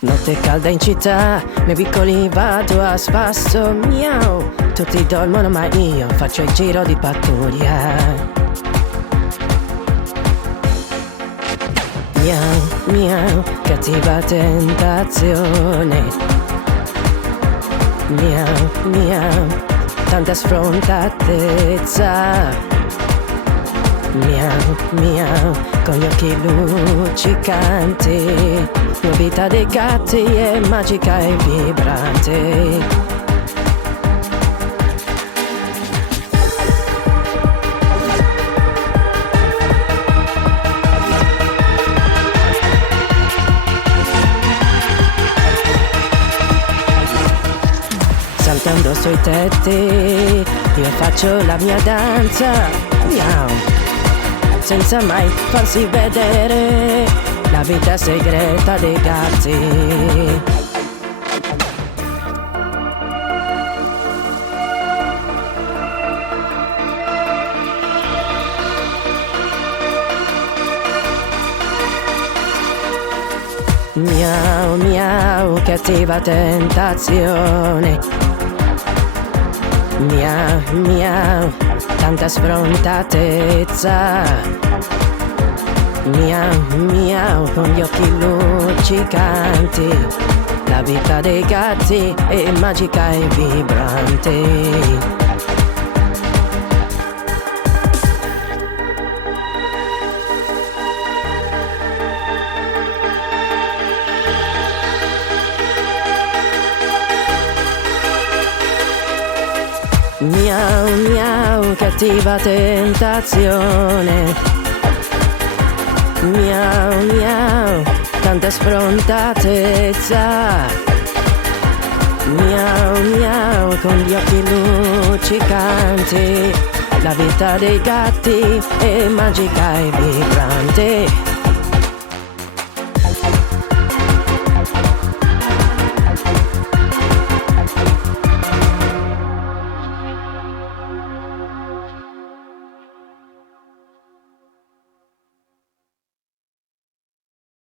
Notte calda in città, nei vicoli vado a spasso, miau. Tutti dormono ma io faccio il giro di pattuglia. Miau, miau, cattiva tentazione. Miau, miau, tanta sfrontatezza. Miau, miau, con gli occhi luccicanti. La vita dei gatti è magica e vibrante. Saltando sui tetti, io faccio la mia danza, miau, senza mai farsi vedere, la vita segreta dei gatti. Miau, miau, cattiva tentazione. Miau, miau, tanta sfrontatezza. Miau, miau, con gli occhi luccicanti. La vita dei gatti è magica e vibrante. Miau, miau, cattiva tentazione. Miau, miau, tanta sfrontatezza. Miau, miau, con gli occhi luccicanti. La vita dei gatti è magica e vibrante.